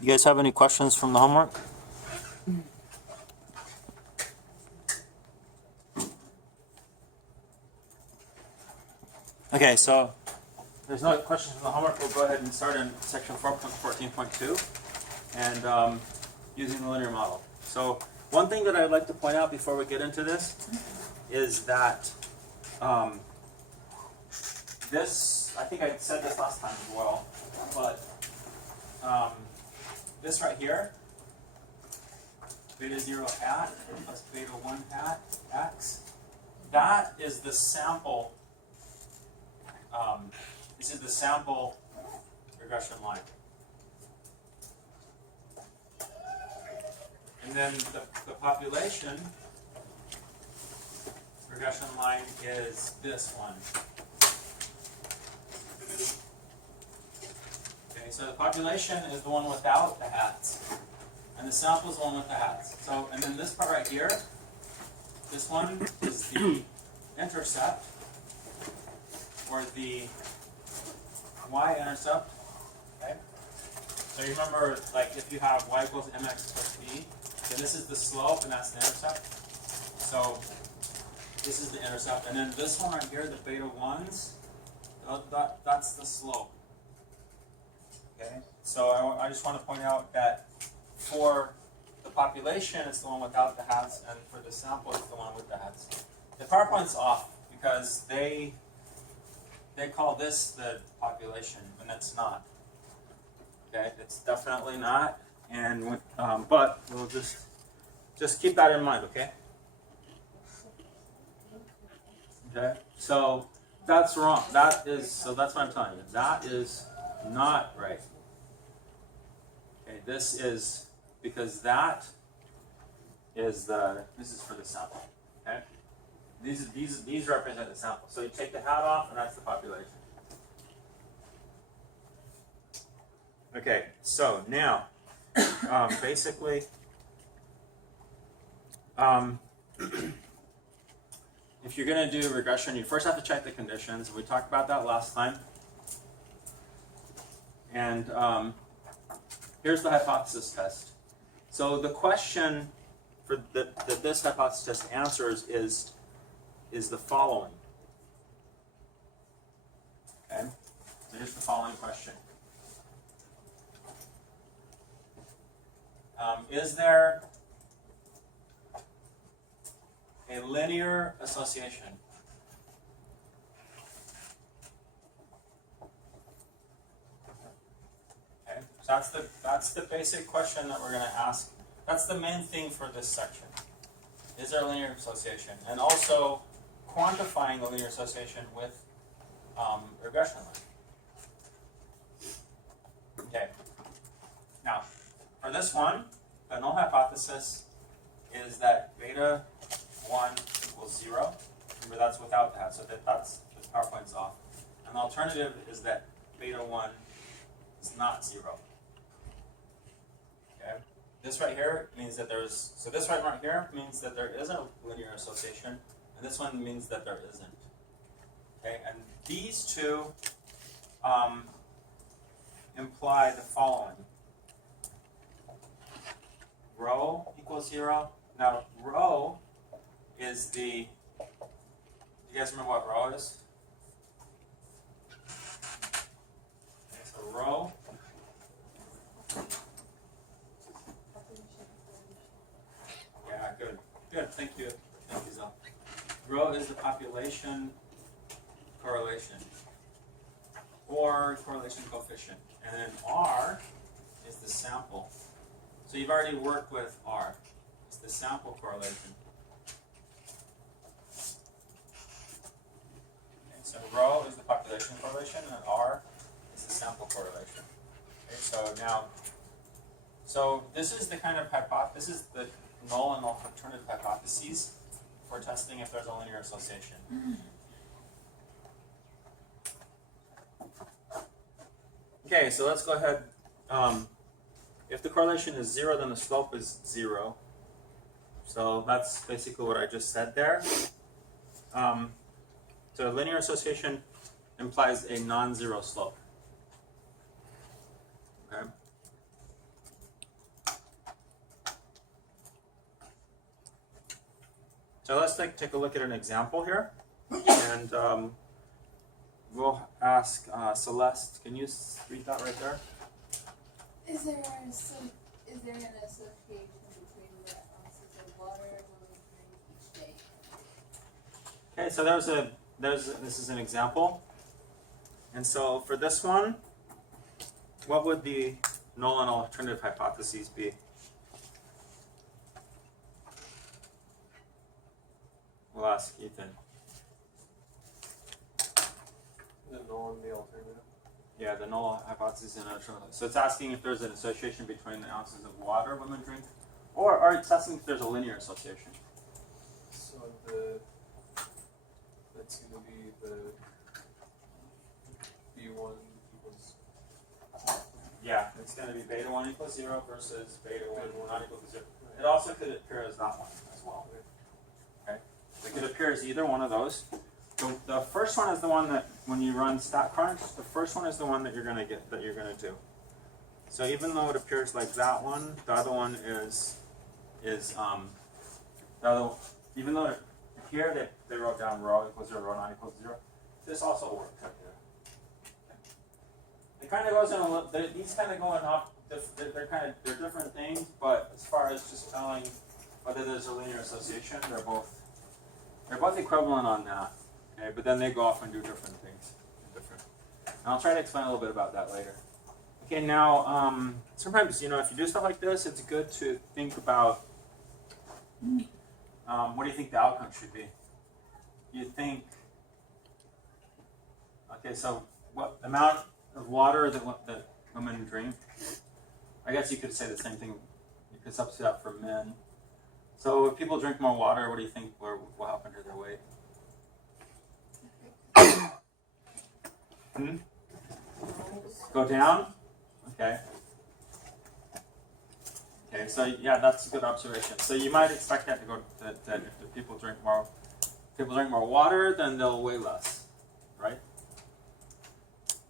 You guys have any questions from the homework? Okay, so there's no questions from the homework. We'll go ahead and start in section 4.14.2 and using the linear model. So one thing that I'd like to point out before we get into this is that this, I think I said this last time as well, but this right here, beta 0 hat plus beta 1 hat x, that is the sample. This is the sample regression line. And then the population regression line is this one. Okay, so the population is the one without the hats, and the sample is the one with the hats. So, and then this part right here, this one is the intercept, or the y-intercept. Okay. So you remember, like, if you have y equals mx plus b, then this is the slope, and that's the intercept. So this is the intercept, and then this one right here, the beta 1s, that's the slope. Okay. So I just want to point out that for the population, it's the one without the hats, and for the sample, it's the one with the hats. The PowerPoint's off because they call this the population, and it's not. Okay, it's definitely not, and but we'll just keep that in mind. Okay. Okay. So that's wrong. That's what I'm telling you. That is not right. Okay. This is because that is this is for the sample. Okay. These represent the sample. So you take the hat off, and that's the population. Okay, so now, basically, if you're going to do regression, you first have to check the conditions. We talked about that last time. And here's the hypothesis test. So the question for that this hypothesis test answers is the following. Okay, so here's the following question. Is there a linear association? Okay, so that's the basic question that we're going to ask. That's the main thing for this section. Is there a linear association? And also quantifying the linear association with regression line. Okay. Now, for this one, the null hypothesis is that beta 1 equals 0. Remember, that's without that, so that's the PowerPoint's off. And the alternative is that beta 1 is not 0. Okay. This right here means that this right here means that there is a linear association, and this one means that there isn't. Okay, and these two imply the following. Rho equals 0. Now, rho is you guys remember what rho is? Okay, so rho good. Thank you, Zell. Rho is the population correlation or correlation coefficient, and then R is the sample. So you've already worked with R. It's the sample correlation. Okay, so rho is the population correlation, and R is the sample correlation. Okay, so this is the kind of this is the null and alternative hypotheses for testing if there's a linear association. Okay, so let's go ahead. If the correlation is 0, then the slope is 0. So that's basically what I just said there. So linear association implies a non-zero slope. Okay. So let's take a look at an example here, and we'll ask Celeste. Can you read that right there? Is there an association between the ounces of water women drink each day? Okay, so this is an example, and so for this one, what would the null and alternative hypotheses be? We'll ask Ethan. The null and the alternative. Yeah, the null hypothesis and alternative. So it's asking if there's an association between the ounces of water women drink, or it's asking if there's a linear association. So that's going to be the B1 equals. Yeah, it's going to be beta 1 equals 0 versus beta 1 not equal to 0. It also could appear as that one as well. Okay, it could appear as either one of those. The first one is the one that when you run StatCrunch, the first one is the one that you're going to get, that you're going to do. So even though it appears like that one, the other one is even though here they wrote down rho equals 0, rho not equals 0, this also works right here. It kind of goes in a little. These kind of go in off. They're different things, but as far as just telling whether there's a linear association, they're both equivalent on that. Okay, but then they go off and do different things. And I'll try to explain a little bit about that later. Okay, now sometimes if you do stuff like this, it's good to think about what do you think the outcome should be. You think, okay, so what amount of water that women drink? I guess you could say the same thing. You could substitute that for men. So if people drink more water, what do you think will happen to their weight? Go down? Okay. Okay, so yeah, that's a good observation. So you might expect that to go that if the people drink more water, then they'll weigh less, right?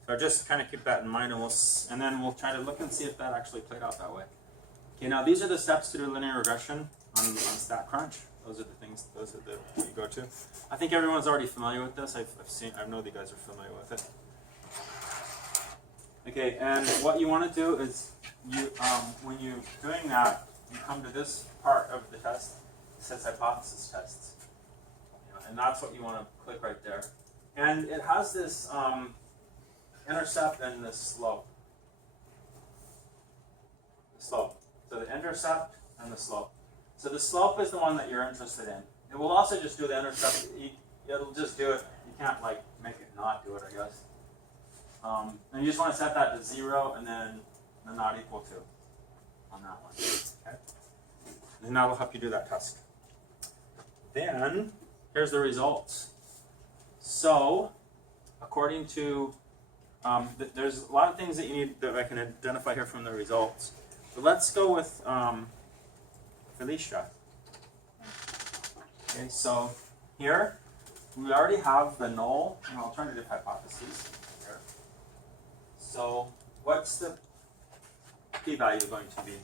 So just kind of keep that in mind, and then we'll try to look and see if that actually played out that way. Okay, now these are the steps to do linear regression on StatCrunch. Those are the you go to. I think everyone's already familiar with this. I know you guys are familiar with it. Okay, and what you want to do is when you're doing that, you come to this part of the test. It says hypothesis tests, and that's what you want to click right there. And it has this intercept and this slope. So the intercept and the slope. So the slope is the one that you're interested in. It will also just do the intercept. It'll just do it. You can't make it not do it, I guess. And you just want to set that to 0 and then the not equal to on that one. Okay. And that will help you do that test. Then here's the results. So according to there's a lot of things that you need that I can identify here from the results. So let's go with Felicia. Okay, so here we already have the null and alternative hypotheses here. So what's the p-value going to be?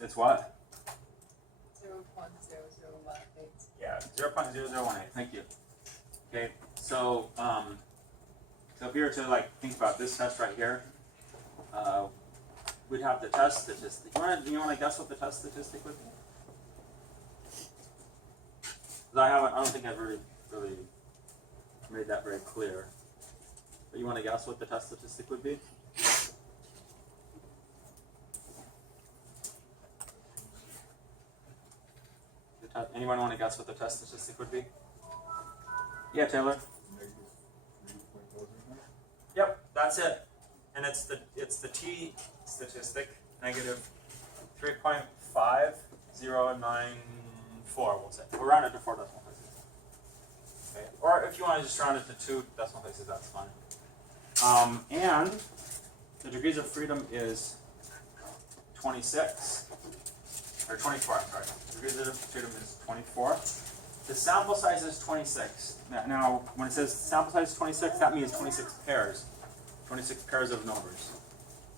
It's what? 0.0018. Yeah, 0.0018. Thank you. Okay, so so if you were to think about this test right here, we'd have the test statistic. You want to guess what the test statistic would be? I don't think I've really made that very clear. But you want to guess what the test statistic would be? Anyone want to guess what the test statistic would be? Yeah, Taylor. Yep, that's it. And it's the t statistic, negative 3.5094. We'll say we'll round it to 4 decimal places. Okay. Or if you want to just round it to 2 decimal places, that's fine. And the degrees of freedom is 26. Or 24, I'm sorry. The degrees of freedom is 24. the sample size is 26. Now, when it says sample size is 26, that means 26 pairs. 26 pairs of numbers.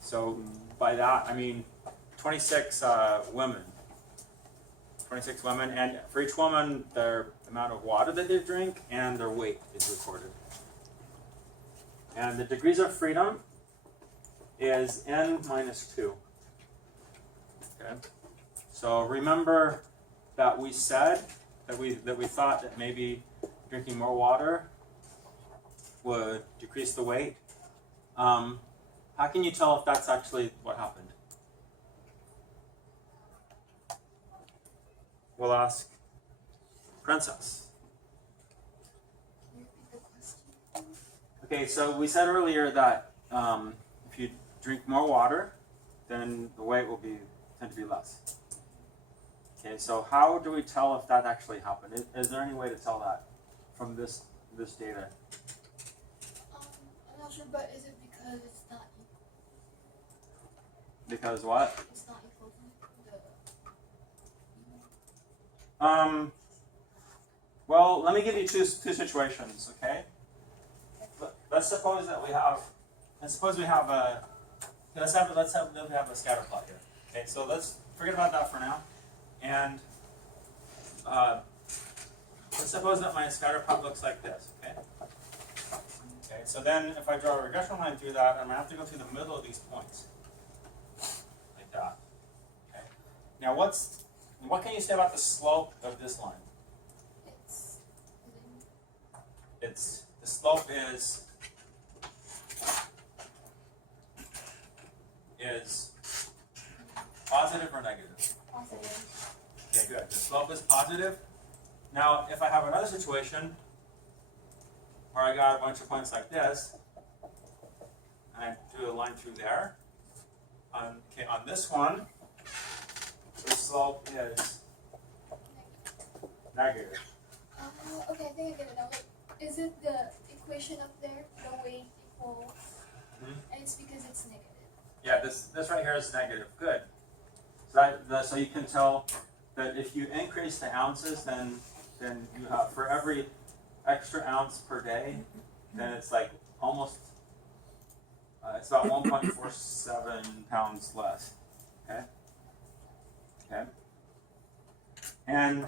So by that, I mean 26 women. 26 women, and for each woman, their amount of water that they drink and their weight is recorded. And the degrees of freedom is n minus 2. Okay. So remember that we said that we thought that maybe drinking more water would decrease the weight. How can you tell if that's actually what happened? We'll ask Princess. Okay, so we said earlier that if you drink more water, then the weight will tend to be less. Okay, so how do we tell if that actually happened? Is there any way to tell that from this data? I'm not sure, but is it because it's not equal? Because what? It's not equal to Well, let me give you two situations, okay? Let's suppose that we have a scatter plot here. Okay, so let's forget about that for now. And let's suppose that my scatter plot looks like this, okay? Okay, so then if I draw a regression line through that, I'm going to have to go through the middle of these points. Like that. Okay. Now what can you say about the slope of this line? The slope is positive or negative? positive. Okay, good. The slope is positive. Now, if I have another situation where I got a bunch of points like this, and I do a line through there, on this one, the slope is negative. Okay, I think I get it now. Like, is it the equation up there, the weight equals, and it's because it's negative? Yeah, this right here is negative. Good. So you can tell that if you increase the ounces, then you have, for every extra ounce per day, then it's like almost, it's about 1.47 pounds less. Okay. Okay. And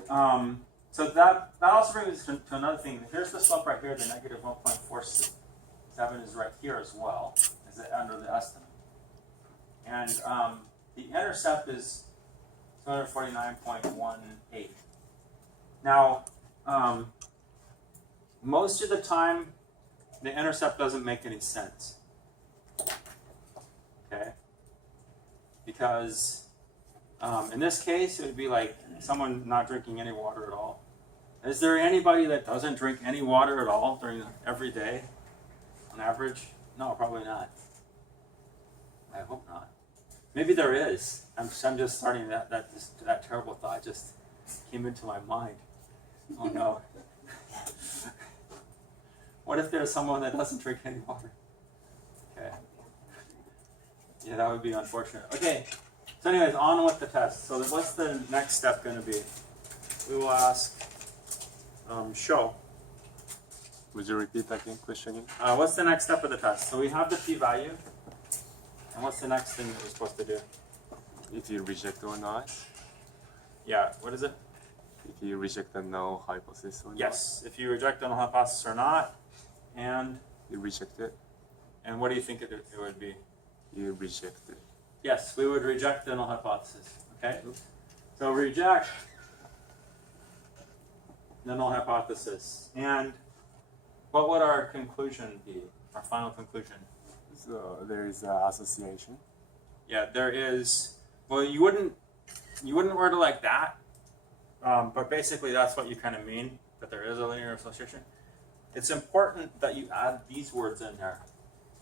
so that also brings us to another thing. Here's the slope right here. The negative 1.47 is right here as well, is it under the estimate. And the intercept is 249.18. Now, most of the time, the intercept doesn't make any sense. Okay? Because in this case, it would be like someone not drinking any water at all. Is there anybody that doesn't drink any water at all during every day, on average? No, probably not. I hope not. Maybe there is. I'm just starting that terrible thought just came into my mind. Oh no. What if there's someone that doesn't drink any water? Okay. Yeah, that would be unfortunate. Okay. So anyways, on with the test. So what's the next step going to be? We will ask show. Would you repeat that question again? What's the next step of the test? So we have the p-value. And what's the next thing that we're supposed to do? If you reject or not? Yeah, what is it? If you reject the null hypothesis or not? Yes, if you reject the null hypothesis or not, and You reject it? and what do you think it would be? You reject it. Yes, we would reject the null hypothesis. Okay? So reject the null hypothesis. And what would our conclusion be? Our final conclusion? So there is an association. Yeah, there is. Well, you wouldn't word it like that, but basically that's what you kind of mean, that there is a linear association. It's important that you add these words in there.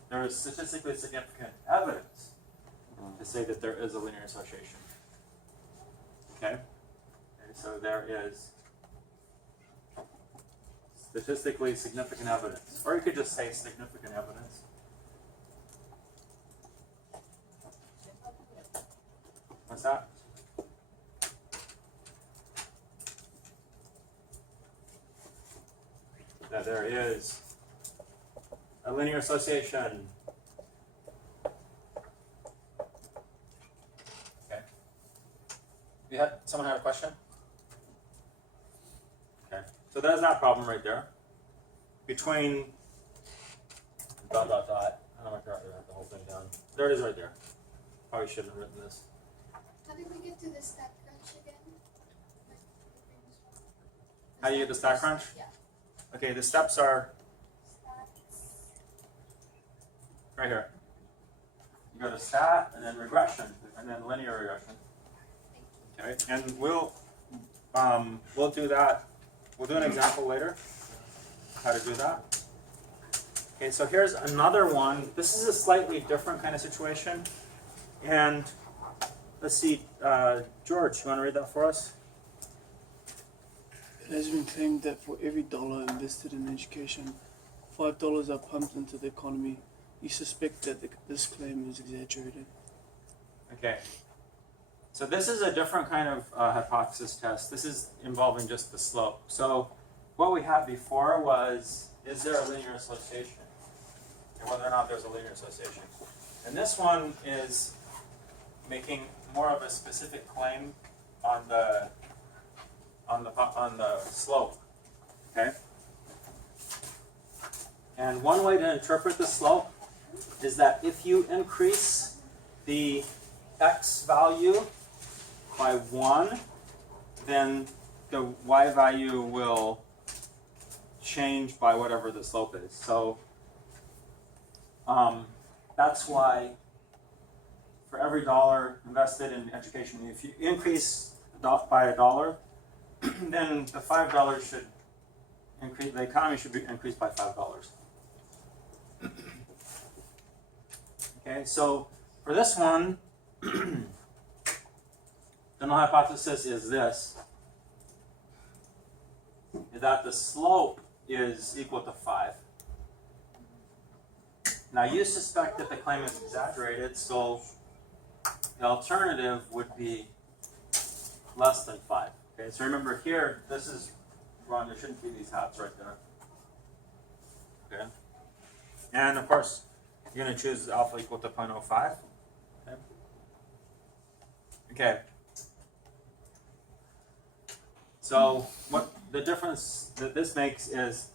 There is statistically significant evidence to say that there is a linear association. Okay? And so there is statistically significant evidence. Or you could just say significant evidence. What's that? that there is a linear association. Okay. Someone had a question? Okay. So there's that problem right there. Between dot dot dot. I don't know if I write the whole thing down. There it is right there. Probably shouldn't have written this. How did we get to the stat crunch again? How do you get the stat crunch? Yeah. Okay, the steps are Stats. right here. You go to stat and then regression and then linear regression. Okay, and we'll do that. We'll do an example later. How to do that. Okay, so here's another one. This is a slightly different kind of situation. And let's see, George, you want to read that for us? It has been claimed that for every dollar invested in education, $5 are pumped into the economy. You suspect that this claim is exaggerated. Okay. So this is a different kind of hypothesis test. This is involving just the slope. So what we had before was, is there a linear association? And whether or not there's a linear association. And this one is making more of a specific claim on the slope. Okay? And one way to interpret the slope is that if you increase the x value by 1, then the y value will change by whatever the slope is. So that's why for every dollar invested in education, if you increase by $1, then the $5 should increase, the economy should be increased by $5. Okay, so for this one, the null hypothesis is this, is that the slope is equal to 5. Now you suspect that the claim is exaggerated, so the alternative would be less than 5. Okay, so remember here, this is wrong, there shouldn't be these hats right there. Okay. And of course, you're going to choose alpha equal to 0.05. Okay. Okay. So what the difference that this makes is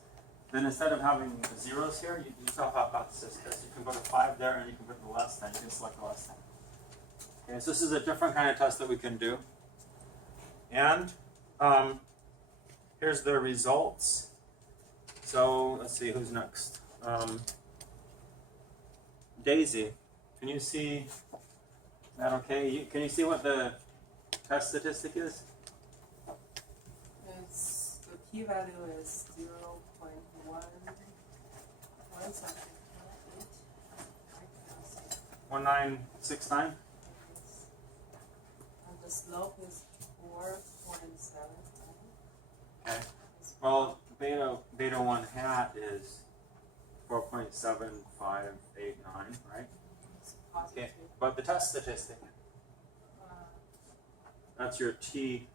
then instead of having the zeros here, you use alpha hypothesis test. You can put a 5 there and you can put the less than. You can select the less than. Okay, so this is a different kind of test that we can do. And here's the results. So let's see who's next. Daisy, can you see that okay? Can you see what the test statistic is? It's, the p-value is 0.1 something. 1969? And the slope is 4.7. Okay. Well, beta 1 hat is 4.7589, right? It's positive. Okay. But the test statistic, that's your t.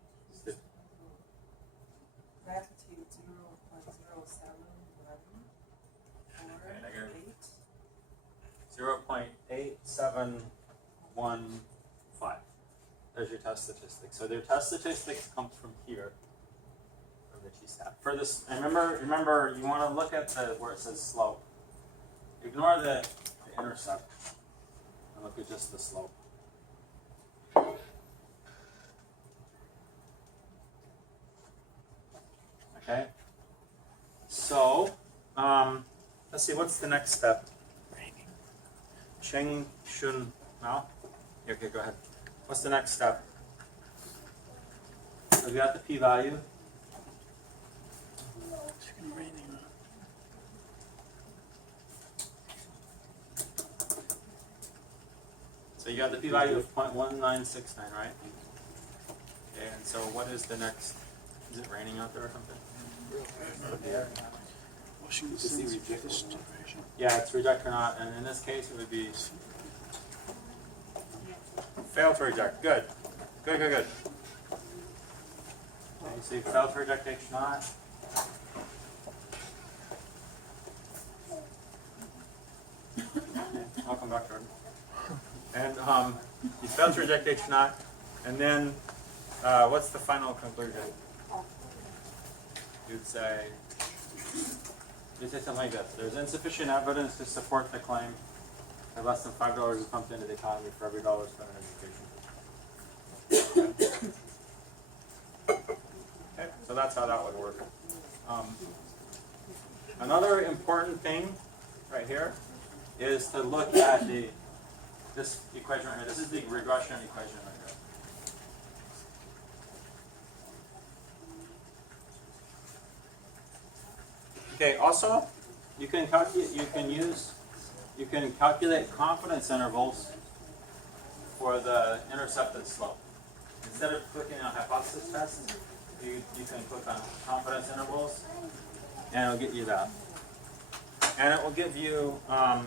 Magnitude 0.0711 0.8715. There's your test statistic. So their test statistics comes from here, from the t-stat. For this, and remember, you want to look at where it says slope. Ignore the intercept and look at just the slope. Okay. So, let's see. What's the next step? Cheng Shun Mao? Okay, go ahead. What's the next step? So we got the p-value. So you got the p-value of 0.1969, right? Okay, and so what is the next? Is it raining out there or something? Washington see State's reject this or not. generation. Yeah, it's reject or not, and in this case it would be fail to reject. Good. Good. Okay, so you fail to reject H naught. welcome back, Jordan. And you failed to reject H naught, and then what's the final conclusion? You'd say something like this: there's insufficient evidence to support the claim that less than $5 is pumped into the economy for every dollar spent on education. Okay, so that's how that would work. Another important thing right here is to look at this equation right here. This is the regression equation right here. Okay. Also, you can calculate confidence intervals for the intercepted slope. Instead of clicking on hypothesis tests, you can click on confidence intervals, and it'll get you that. And it will give you a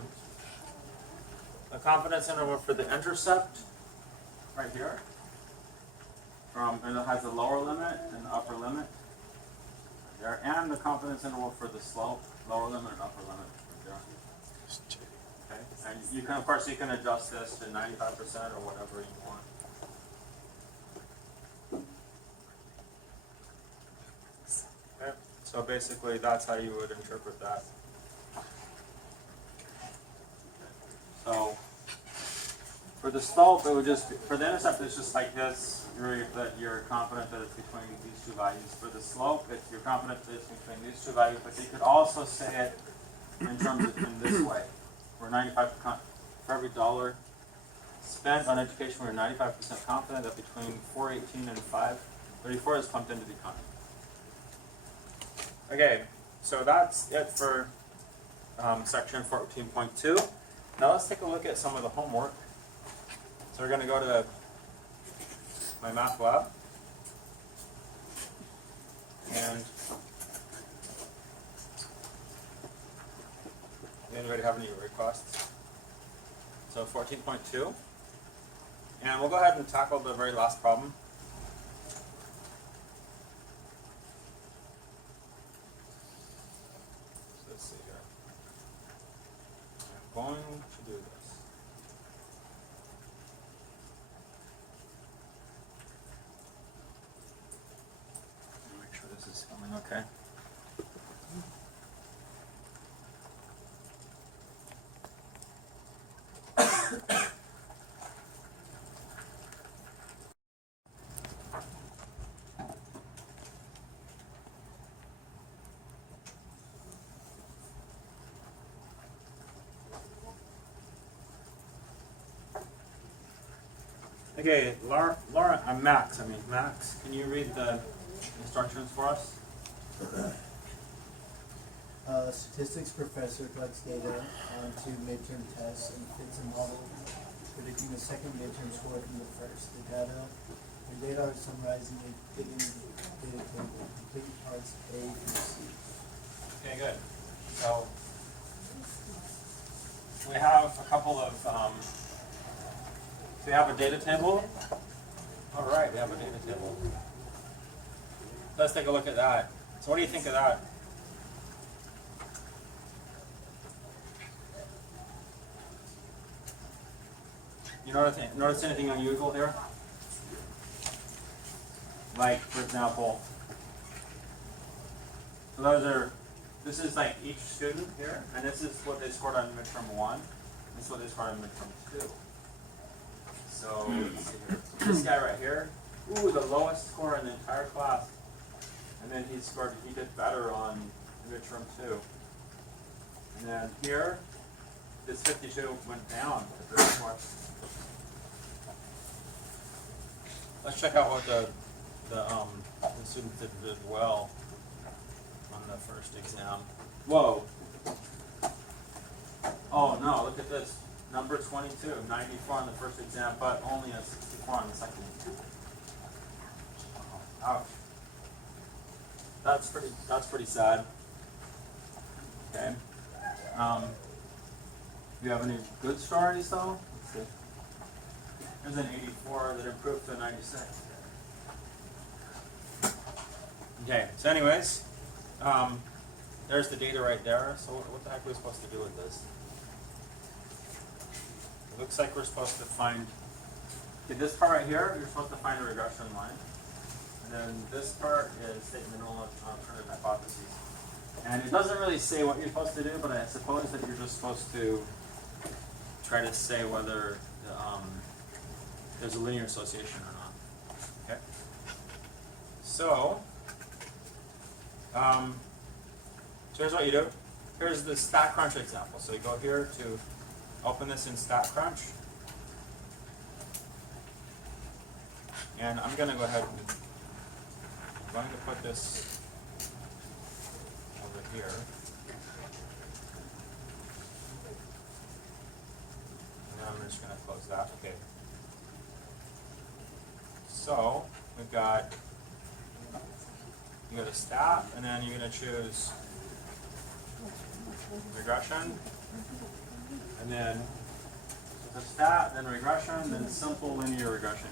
confidence interval for the intercept right here, and it has a lower limit and the upper limit right there, and the confidence interval for the slope, lower limit and upper limit right there. Okay, and you can, of course, you can adjust this to 95% or whatever you want. Okay, so basically that's how you would interpret that. So for the slope, it would just for the intercept, it's just like this. You're confident that it's between these two values. For the slope, you're confident that it's between these two values. But you could also say it in terms of in this way: we're 95 for every dollar spent on education, we're 95% confident that between 418 and 534 is pumped into the economy. Okay, so that's it for section 14.2. Now let's take a look at some of the homework. So we're going to go to my math lab. And anybody have any requests? So 14.2. And we'll go ahead and tackle the very last problem. So let's see here. I'm going to do this. Make sure this is coming okay. Okay, Max, can you read the instructions for us? Statistics professor collects data on 2 midterm tests and fits a model predicting the second midterm score from the first. The data are summarized in a given data table, complete parts A through C. Okay, good. So we have a couple of, we have a data table. All right, we have a data table. Let's take a look at that. So what do you think of that? You notice anything unusual here? Like, for example, so this is like each student here, and this is what they scored on midterm 1. This is what they scored on midterm 2. So let's see here. This guy right here, the lowest score in the entire class, and then he did better on midterm 2. And then here, this 52 went down to 34. Let's check out what the students did well on the first exam. Whoa. Oh no, look at this. Number 22, 94 on the first exam, but only a 64 on the second exam. Ouch. That's pretty sad. Okay. Do you have any good stories though? Let's see. There's an 84 that improved to 96. Okay, so anyways, there's the data right there. So what the heck are we supposed to do with this? looks like we're supposed to find, okay, this part right here, you're supposed to find a regression line. And then this part is stating the null alternative hypotheses. And it doesn't really say what you're supposed to do, but I suppose that you're just supposed to try to say whether there's a linear association or not. Okay. So here's what you do. Here's the StatCrunch example. So you go here to open this in StatCrunch. And I'm going to go ahead and I'm going to put this over here. And then I'm just going to close that. Okay. So we've got, you go to stat, and then you're going to choose regression, and then so stat, then regression, then simple linear regression.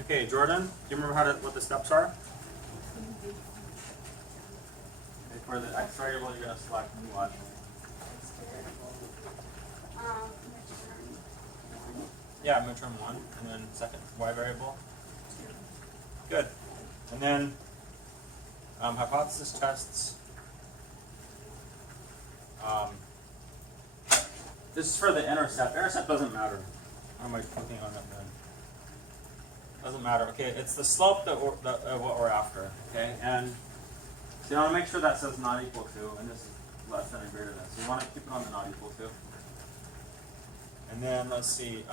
Okay, Jordan, do you remember what the steps are? Okay, for the x variable, you're going to select what? Yeah, midterm 1, and then second y variable. Good. And then hypothesis tests. This is for the intercept. Intercept doesnn't matter. How am I clicking on it then? Doesn't matter. Okay, it's the slope of what we're after. Okay, and so you want to make sure that says not equal to, and this is less than or greater than. So you want to keep it on the not equal to. And then let's see.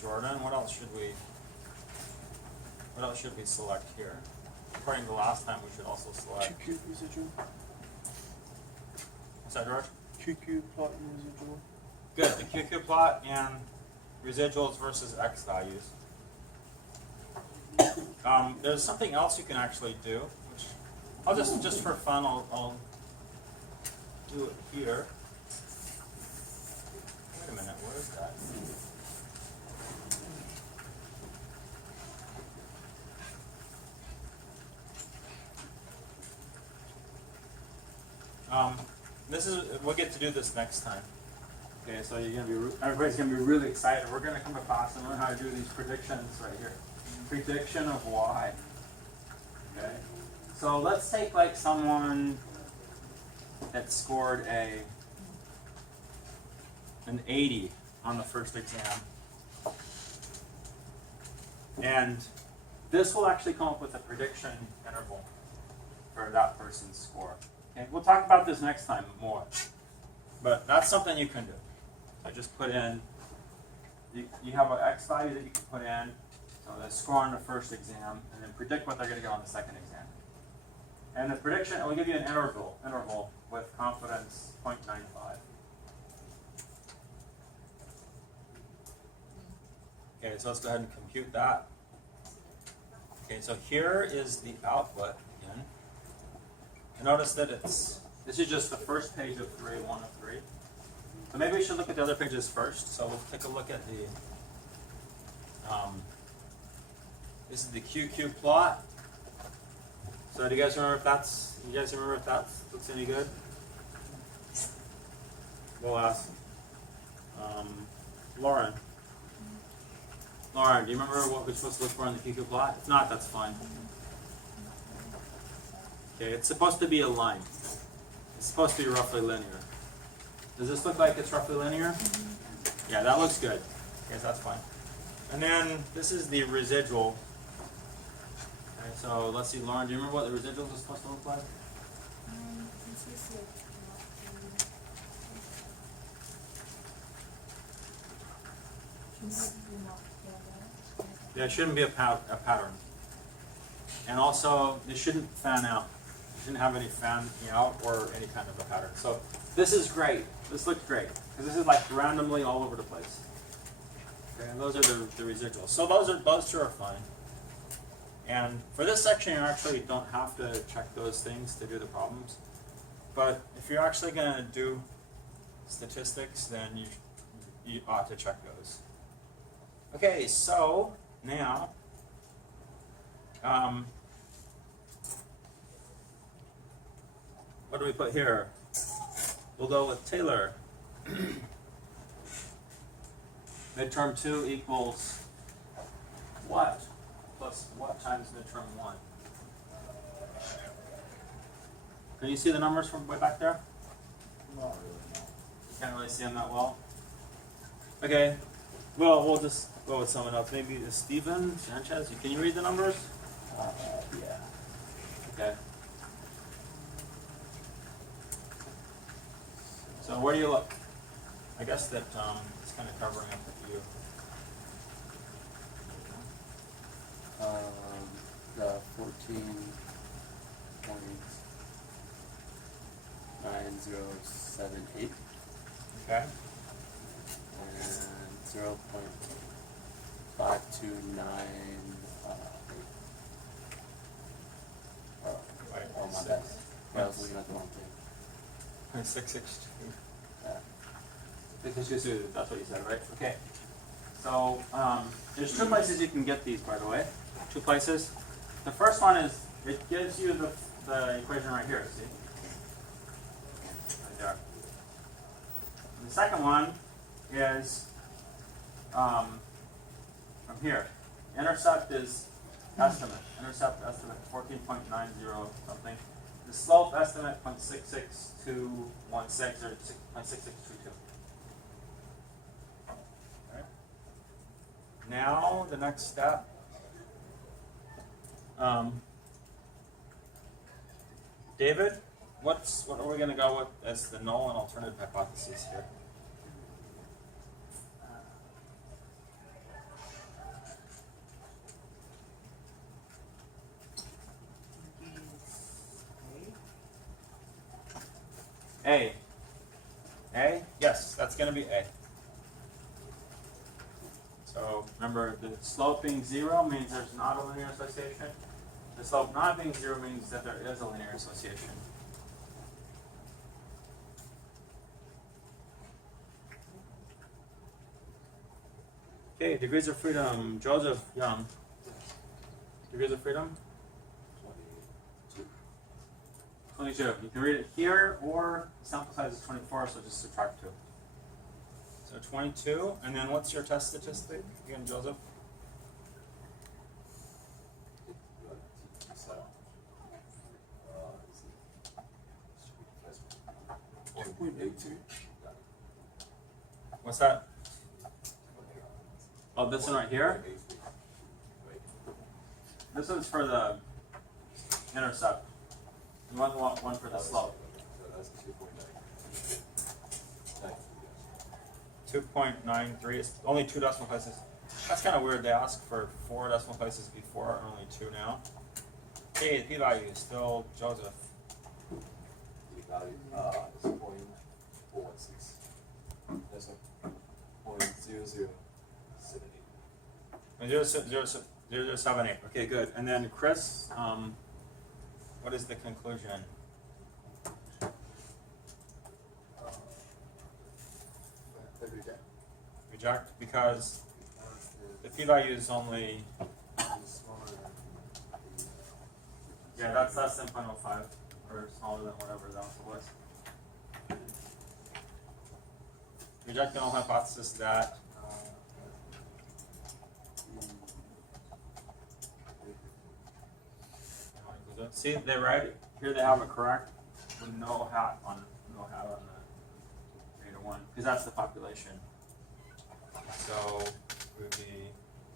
Jordan. What else should we select here? According to last time, we should also select. QQ residual. What's that, George? QQ plot and residual. Good. The QQ plot and residuals versus x values. There's something else you can actually do, which I'll just for fun, I'll do it here. Wait a minute, what is that? We'll get to do this next time. Okay, so everybody's gonna be really excited. We're gonna come to class and learn how to do these predictions right here. Prediction of y. Okay, so let's take like someone that scored an 80 on the first exam, and this will actually come up with a prediction interval for that person's score. Okay, we'll talk about this next time more, but that's something you can do. I just put in, you have an x value that you can put in, so the score on the first exam, and then predict what they're going to get on the second exam. And the prediction, it will give you an interval with confidence 0.95. Okay, so let's go ahead and compute that. Okay, so here is the output again. And notice that this is just the first page of 1 of 3. So maybe we should look at the other pages first. So we'll take a look at the, this is the QQ plot. So do you guys remember if that looks any good? We'll ask Lauren. Lauren, do you remember what we're supposed to look for on the QQ plot? If not, that's fine. Okay, it's supposed to be a line. It's supposed to be roughly linear. Does this look like it's roughly linear? Yeah, that looks good. Okay, so that's fine. And then this is the residual. Okay, so let's see, Lauren, do you remember what the residuals are supposed to look like? Yeah, it shouldn't be a pattern. And also, it shouldn't fan out. It shouldn't have any fanning out or any kind of a pattern. So this is great. This looks great. Because this is like randomly all over the place. Okay, and those are the residuals. So those two are fine. And for this section, you actually don't have to check those things to do the problems. But if you're actually going to do statistics, then you ought to check those. Okay, so now, what do we put here? We'll go with Taylor. Midterm 2 equals what? Plus what times midterm 1? Can you see the numbers from way back there? Not really, no. You can't really see them that well. Okay, well, we'll just go with someone else. Maybe Steven Sanchez. Can you read the numbers? Yeah. Okay. So where do you look? I guess that it's kind of covering up the view. The 14.9078 Okay. and 0.529. Oh my bad. I was looking at the wrong thing. 0.662. Yeah. Because that's what you said, right? Okay. So there's two places you can get these, by the way. Two places. The first one is it gives you the equation right here. See, right there. And the second one is from here. Intercept is estimate. Intercept estimate 14.90 something. The slope estimate 0.66216 or 0.6622. Okay. Now the next step. David, what are we going to go with as the null and alternative hypotheses here? A. A? Yes, that's going to be A. So remember, the slope being 0 means there's not a linear association. The slope not being 0 means that there is a linear association. Okay, degrees of freedom. Joseph Young. Degrees of freedom? 22. You can read it here, or the sample size is 24, so just subtract 2. So 22, and then what's your test statistic again, Joseph? What's that? Oh, this one right here? This one's for the intercept. You want one for the slope. 2.93. It's only 2 decimal places. That's kind of weird. They ask for 4 decimal places before and only 2 now. Okay, the p-value is still Joseph. P-value is 0.416. That's a 0.0078. 0.0078. Okay, good. And then Chris, what is the conclusion? Reject because the p-value is only, yeah, that's less than 0.05 or smaller than whatever the alpha was. Reject the null hypothesis that see, they write it here. They have it correct with no hat on the beta 1 because that's the population. So we would be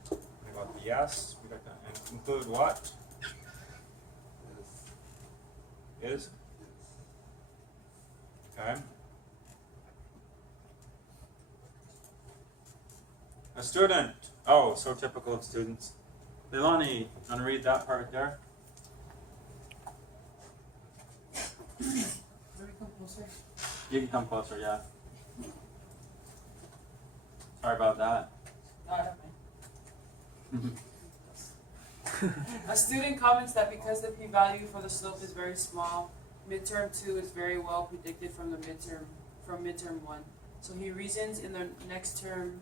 what about the yes? We got that and include what? Is okay. A student. Oh, so typical of students. Leilani, want to read that part there? You can come closer, yeah. Sorry about that. No, I don't mind. A student comments that because the p-value for the slope is very small, midterm 2 is very well predicted from midterm 1. So he reasons in the next term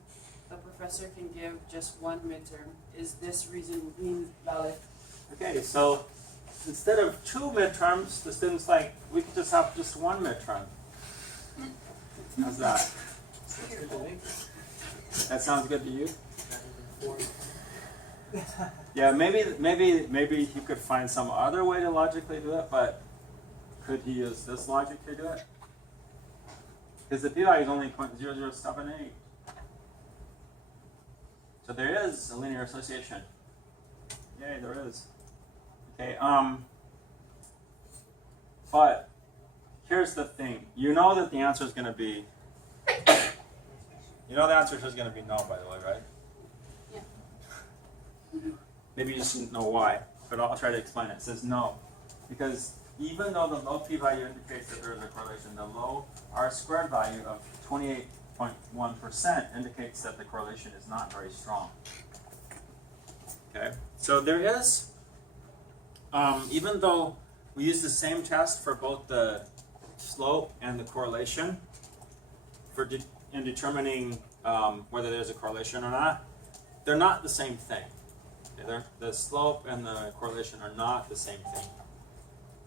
the professor can give just one midterm. Is this reason valid? Okay, so instead of 2 midterms, the student's like, we could just have just 1 midterm. How's that? That sounds good to you? Yeah, maybe he could find some other way to logically do it, but could he use this logic to do it? Because the p-value is only 0.0078. So there is a linear association. Yay, there is. Okay, but here's the thing. You know that the answer is going to be, you know the answer is going to be no, by the way, right? Maybe you just didn't know why, but I'll try to explain it. It says no, because even though the low p-value indicates that there is a correlation, the low r-squared value of 28.1% indicates that the correlation is not very strong. Okay, so there is, even though we use the same test for both the slope and the correlation in determining whether there's a correlation or not, they're not the same thing. The slope and the correlation are not the same thing.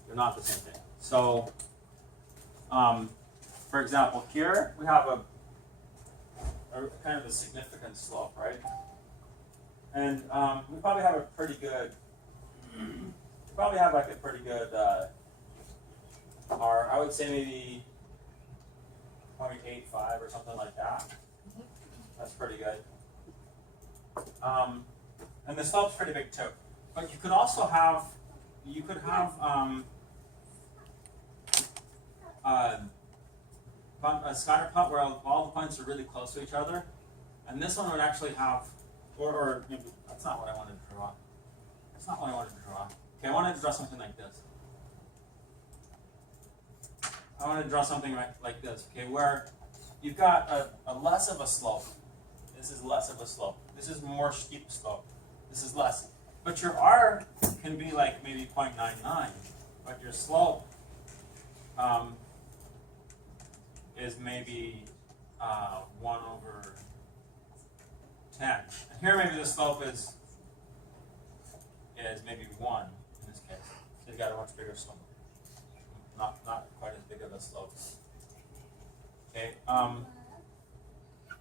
They're not the same thing. So, for example, here we have a kind of a significant slope, right? And we probably have a pretty good, R. I would say maybe 0.85 or something like that. That's pretty good. And the slope's pretty big too. But you could also have, a scatter plot where all the points are really close to each other. And this one would actually have, or maybe, that's not what I wanted to draw. That's not what I wanted to draw. Okay, I wanted to draw something like this. I wanted to draw something like this, okay, where you've got a less of a slope. This is less of a slope. This is more steep slope. This is less. But your R can be like maybe 0.99, but your slope is maybe 1/10. And here maybe the slope is maybe 1 in this case. So you've got a much bigger slope. Not quite as big of a slope. Okay.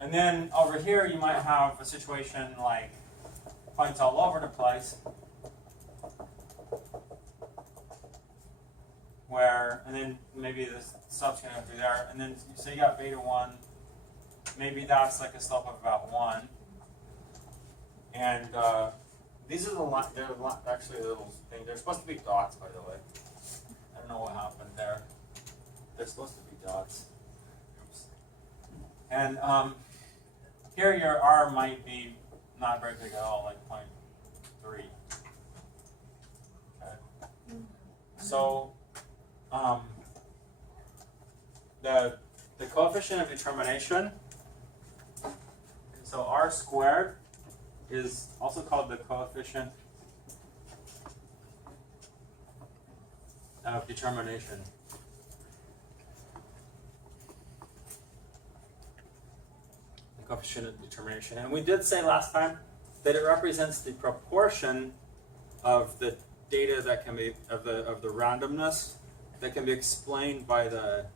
And then over here you might have a situation like points all over the place, where, and then maybe the slope's going to go through there, and then so you got beta 1, maybe that's like a slope of about 1, and these are they're actually little things. They're supposed to be dots, by the way. I don't know what happened there. They're supposed to be dots. Oops. And here your R might be not very big at all, like 0.3. Okay. So the coefficient of determination, so R squared is also called the coefficient of determination. The coefficient of determination. And we did say last time that it represents the proportion of the data that can be, of the randomness that can be explained by the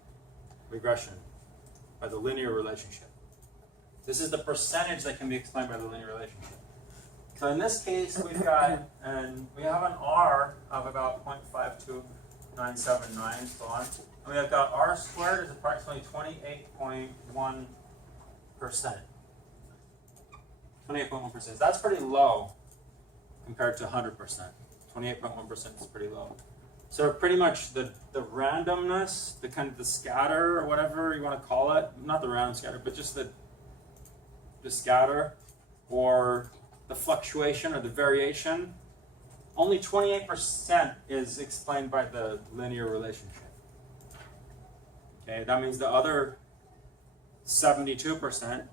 regression, by the linear relationship. This is the percentage that can be explained by the linear relationship. So in this case, we've got, and we have an R of about 0.52979, so on. And we have got R squared is approximately 28.1%. 28.1%. That's pretty low compared to 100%. 28.1% is pretty low. So pretty much the randomness, the kind of the scatter or whatever you want to call it, not the random scatter, but just the scatter or the fluctuation or the variation, only 28% is explained by the linear relationship. Okay, that means the other 72%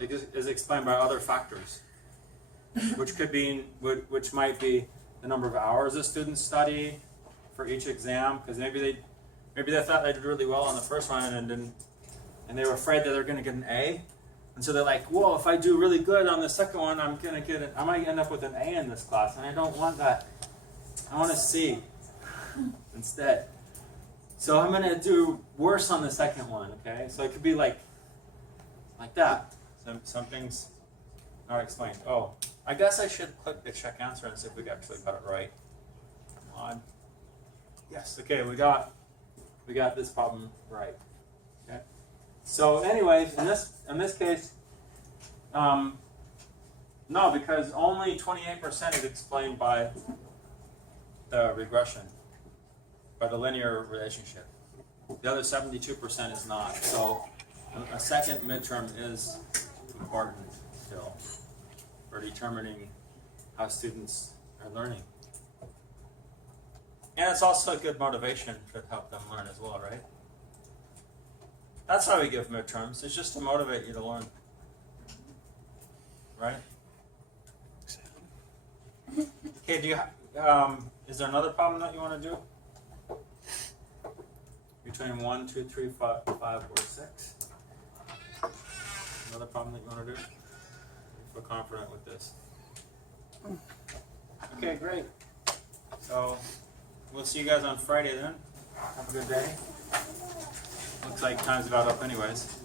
is explained by other factors, which might be the number of hours a student study for each exam, because maybe they thought they did really well on the first one and they were afraid that they're going to get an A, and so they're like, whoa, if I do really good on the second one, I might end up with an A in this class, and I don't want that. I want a C instead. So I'm gonna do worse on the second one, okay? So it could be like that. Some things not explained. Oh, I guess I should click the check answer and see if we actually got it right. Come on. Yes, okay, we got this problem right. Okay. So anyways, in this case, no, because only 28% is explained by the regression, by the linear relationship. The other 72% is not. So a second midterm is important still for determining how students are learning. And it's also a good motivation to help them learn as well, right? That's why we give midterms. It's just to motivate you to learn. Right? Okay, do you is there another problem that you want to do? Between 1, 2, 3, 5, or 6? Another problem that you want to do? I feel confident with this. Okay, great. So we'll see you guys on Friday then. Have a good day. Looks like time's about up anyways.